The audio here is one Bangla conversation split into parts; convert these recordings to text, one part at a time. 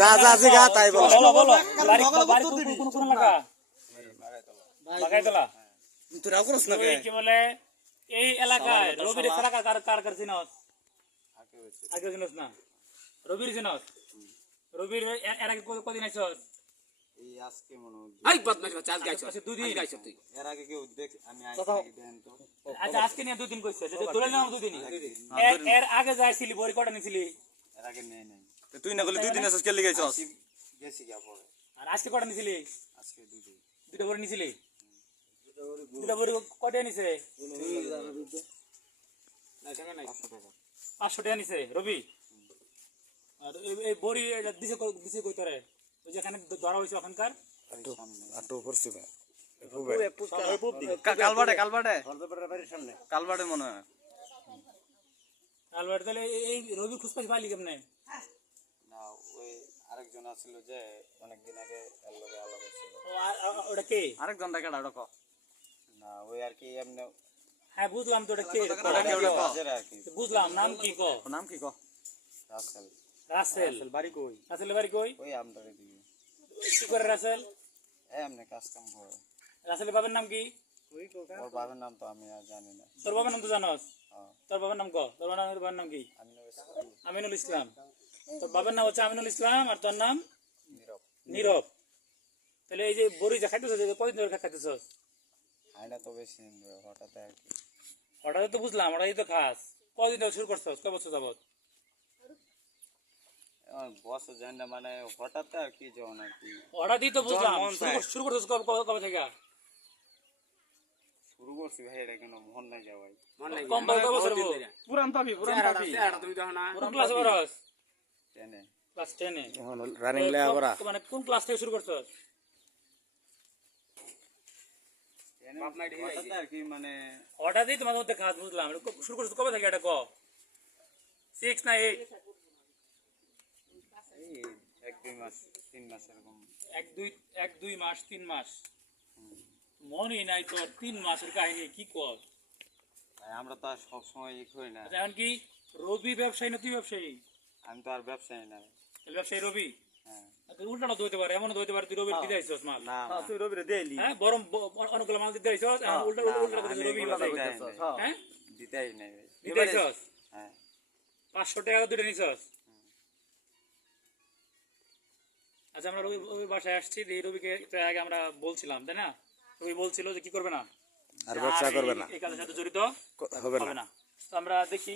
যা যা জিগা তাই বলো। বলো বলো বাড়ি কোন লাগা বাগাইতলা তুই রাও করছ না কে? কি বলে এই এলাকায় রবির এলাকা কার কার চিনস? আগে চিনস না রবির চিনস? রবির এর আগে কদিন আইছস? এই আজকে মনে হয় আই বদমাশ বাচ্চা আজ গাইছ আচ্ছা দুদিন গাইছ তুই এর আগে কেউ দেখ আমি আইছি দেন তো আচ্ছা আজকে নিয়ে দুদিন কইছে যদি তোলে নাও দুদিনই এর আগে যাইছিলি বড়ি কটা নিছিলি? এর আগে নেই নাই তুই না বলে দুই দিন আছিস কে লিগাইছস? গেছি গা পরে আর আজকে কটা নিছিলি? আজকে দুই দুটো বড়ি নিছিলি? দুটো বড়ি কটা নিছে? 500 টাকা নিছে রবি। আর এই বড়ি দিছে দিছে কই তোরে? ওই যেখানে ধরা হইছে ওখানকার আটো পড়ছে ভাই। কালবাটে কালবাড়ে মনে হয়। আলবার্ট তাহলে এই রবি খুঁজপাশ পাইলি কেমনে? না ওই আরেকজন আছিল যে অনেক দিন আগে এর লগে আলাপ হয়েছিল ওটা কে? আরেকজন টাকা ডাকো না ওই আর কি এমনি হ্যাঁ বুঝলাম তো ওটা কে কাজের আর কি বুঝলাম নাম কি ক? নাম কি কো? রাসেল রাসেল। বাড়ি কই? রাসেলের বাড়ি কই? ওই আমদারে দিকে কি করে রাসেল? এমনি কাজ কাম করে রাসেলের বাবার নাম কি? ওর বাবার নাম তো আমি আর জানি না তোর বাবার নাম তো জানোস? হ্যাঁ তোর বাবার নাম ক? তোর বাবার নাম কি? আমি আমিনুল ইসলাম। তোর বাবার নাম হচ্ছে আমিনুল ইসলাম আর তোর নাম নীরব নীরব। তাহলে এই যে বড়ি যা খাইতেছ কয়দিন ধরে খাইতেছস? আয়না তো বেশি দিন ধরে হঠাৎ আর কি হঠাৎ তো বুঝলাম হঠাৎই তো খাস। কয়দিন ধরে শুরু করছস? কয় বছর যাবত? আমার বস জানি না মানে হঠাৎ আর কি যখন আর কি হঠাৎই তো বুঝলাম শুরু করছস কবে থেকে? শুরু করছি ভাই এটা কেন মন নাই যা ভাই মন নাই কম বয়স কয় বছর হবো? পুরান পাবি চেহারা তুমি দেখো না কোন ক্লাসে পড়াস? টেনে ক্লাস 10 এ। এখন রানিং লেয়া করা। মানে কোন ক্লাস থেকে শুরু করছস? টেনে হঠাৎ আর কি মানে হঠাৎই তোমাদের মধ্যে খাস বুঝলাম। শুরু করছস কবে থেকে এটা ক? 6 না 8? এই এক দুই মাস 3 মাস এরকম 1 2 মাস 3 মাস মনে নাই তোর 3 মাসের কাহিনী কি কর? ভাই আমরা তো আর সবসময় ই করি না এখন কি রবি ব্যবসায়ী না তুই ব্যবসায়ী? আমি তো আর ব্যবসায়ী না তাহলে ব্যবসায়ী রবি হ্যাঁ উল্টাটা দইতে পারে এমন দইতে পারে তুই রবির দিতে আইছস মাল। না না তুই রবিরে দেইলি হ্যাঁ বরং অনেকগুলো মাল দিতে আইছস এখন উল্টা আমি রবি এগুলো ব্যবসায়ী। দিতেই নাই। হ্যাঁ দিতেই নাই ভাই দিতে আইছস হ্যাঁ 500 টাকা দুটো নিছস। আচ্ছা আমরা রবি বাসায় আসছি এই রবিকে একটু আগে আমরা বলছিলাম তাই না? রবি বলছিল যে কি করবে না আর ব্যবসা করবে না, এই কাজের সাথে জড়িত হবে হবে না। না। তো আমরা দেখি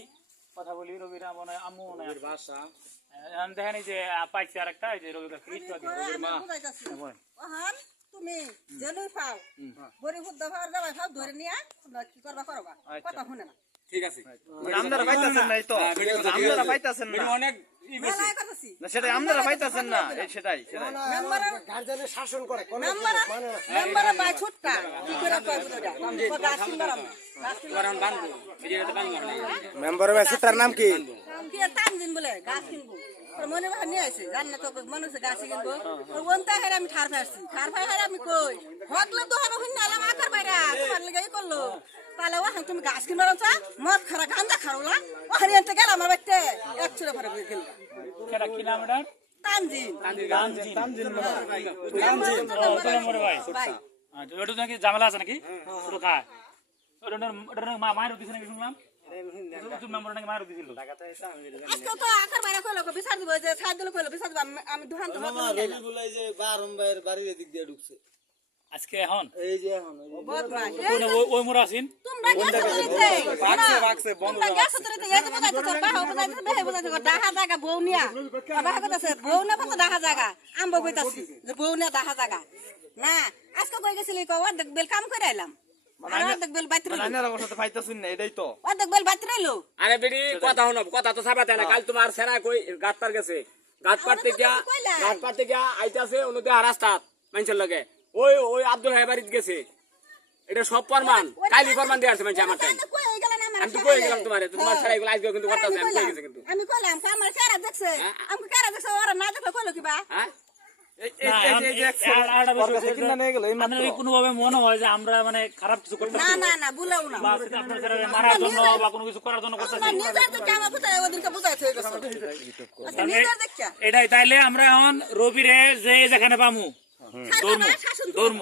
কথা বলি রবিরা মনে হয় আম্মু মনে হয় বাসা দেখেন এই যে পাইছে আরেকটা এই যে রবির রবির মা ওহান তুমি জেনুই পাও বড়ি হুদ্দা ভার দাবাই খাও ধরে নিয়া তোমরা কি করবা করবা কথা শুনে না ঠিক আছে আপনারা পাইতাছেন না তো আপনারা পাইতাছেন না অনেক মেলায় করতেছি না সেটাই আপনারা পাইতাছেন না এই সেটাই মেম্বারের গার্জেনের শাসন করে মেম্বারের বাই ছুটটা কি করে কয় বুঝা তো গাছ কিনবারাম গাছ কারণ বানবো এই যে এটা বানবো মেম্বারের মেসেজটার নাম কি? কি টানদিন বলে গাছ কিনবো ওর মনে ভাব নিয়ে আসে জান না তো মনে হচ্ছে গাছ কিনবো ওর ওনটা হেরে আমি ঠার ফাসছি ঠার ফাই হেরে আমি কই হকলে তো হানো হইন আলাম আকার বাইরা তোমার লাগি করলো তাহলে ওখানে তুমি গাছ কিনবারাম চা মদ খারা গান্দা খারোলা ওখানে এনতে গেলাম আমার বাইতে এক চুরে ভরে গেল কেডা কি নাম এটা? তানজিন তানজিন তোর মরে ভাই ভাই আচ্ছা ওটা নাকি ঝামেলা আছে নাকি পুরো খায় ওটা মায়ের দিছে নাকি শুনলাম তুমি মেম্বার নাকি মায়ের দিছিল আজকে তো আকার বাইরা কইলো বিচার দিব যে ছাড় দিল কইলো বিচার দিব আমি দুহান তো হত না বলাই যে বারম্বার বাড়ির দিক দিয়ে ঢুকছে আজকে এখন এই যে এখন বদমাশ ওই মোরা আছেন তোমরা গেছো তুলিতে বাক্সে বন্ধ গেছো তুলিতে এই যে বোঝাইতে তোর বাহা বোঝাইতে বেহে বোঝাইতে ডাহা জায়গা বউ নিয়া বাহা কইতাছে বউ না কত ডাহা জায়গা আম্ব কইতাছি যে বউ নিয়া ডাহা জায়গা না আজকে কই গেছিলি কও অর্ধেক বেল কাম করে আইলাম আর অর্ধেক বেল বাইতে রইলো আপনারা বসাতে পাইতাছেন না এটাই তো অর্ধেক বেল বাইতে রইলো আরে বেটি কথা হনো কথা তো সাবাতে না কাল তোমার সেনা কই গাত পার গেছে গাত পারতে গিয়া আইতাছে অনুতে রাস্তা মানুষের লগে ওই ওই আব্দুল হাই বাড়িতে গেছে এটা সব প্রমাণ কালি প্রমাণ দিয়ে আসছে মানুষ আমার টাইম আমি তো কই গেলাম তোমার ছাড়া এগুলো আজকে কিন্তু করতেছে আমি কই গেছে কিন্তু আমি কইলাম আমার কারা দেখছে আমি কারা দেখছে ওরা না দেখলে কইলো কিবা হ্যাঁ না, এখন আরেকটা বিষয় হচ্ছে যে আপনার কি কোনোভাবে মনে হয় যে আমরা মানে খারাপ কিছু করতেছি না না না বুলাও না বা সেটা আপনার ছেলেকে মারার জন্য বা কোনো কিছু করার জন্য করতেছি আমার নিজের দেখে আমার বুঝাই ওদেরকে বুঝাই হয়ে গেছে আচ্ছা নিজের দেখে এটাই তাইলে আমরা এখন রবিরে যে যেখানে পামু ধর্ম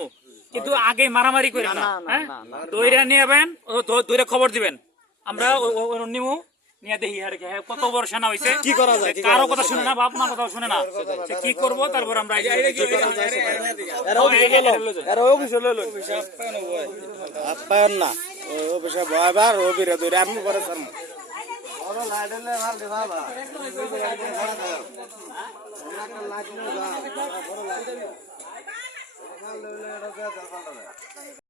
কিন্তু আগে মারামারি করে না হ্যাঁ দইরা নিয়ে যাবেন দইরা খবর দিবেন আমরা নিমু নিয়ে দেখি আর কি হ্যাঁ, কত বড় সেনা হয়েছে কি করা যায় কারো কথা শুনে না বাপ মা কথা শুনে না সে কি করবো তারপর আমরা আপ্যায়ন না অফিসে বয়বার রবিরে ধরে আনবো পরে সারমু